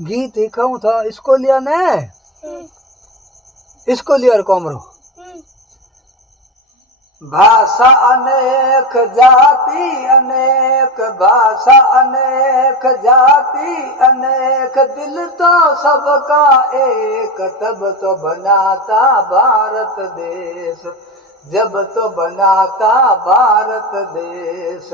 गीत लिखाऊं था स्कूलिया ने स्कूलियर कोमरो भाषा अनेक जाति अनेक भाषा अनेक जाति अनेक दिल तो सबका एक तब तो बनाता भारत देश जब तो बनाता भारत देश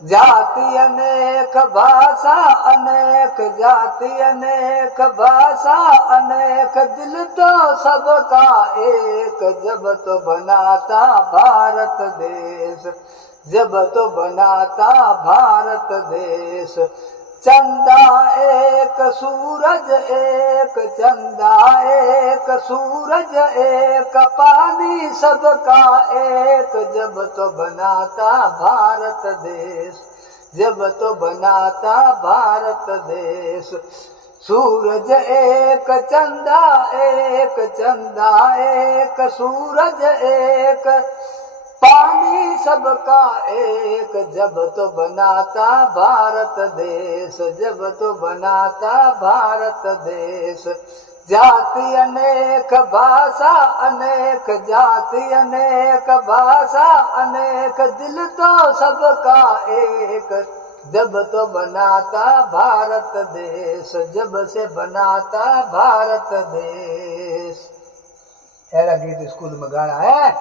जाति अनेक भाषा अनेक जाति अनेक भाषा अनेक दिल तो सबका एक जब तो बनाता भारत देश जब तो बनाता भारत देश चंदा एक सूरज एक चंदा एक सूरज एक पानी सबका एक जब तो बनाता भारत देश जब तो बनाता भारत देश सूरज एक चंदा एक सूरज एक पानी सबका एक जब तो बनाता भारत देश जब तो बनाता भारत देश जाति अनेक भाषा अनेक जाति अनेक भाषा अनेक दिल तो सबका एक जब तो बनाता भारत देश जब से बनाता भारत देश। ऐसा गीत स्कूल में गाना है।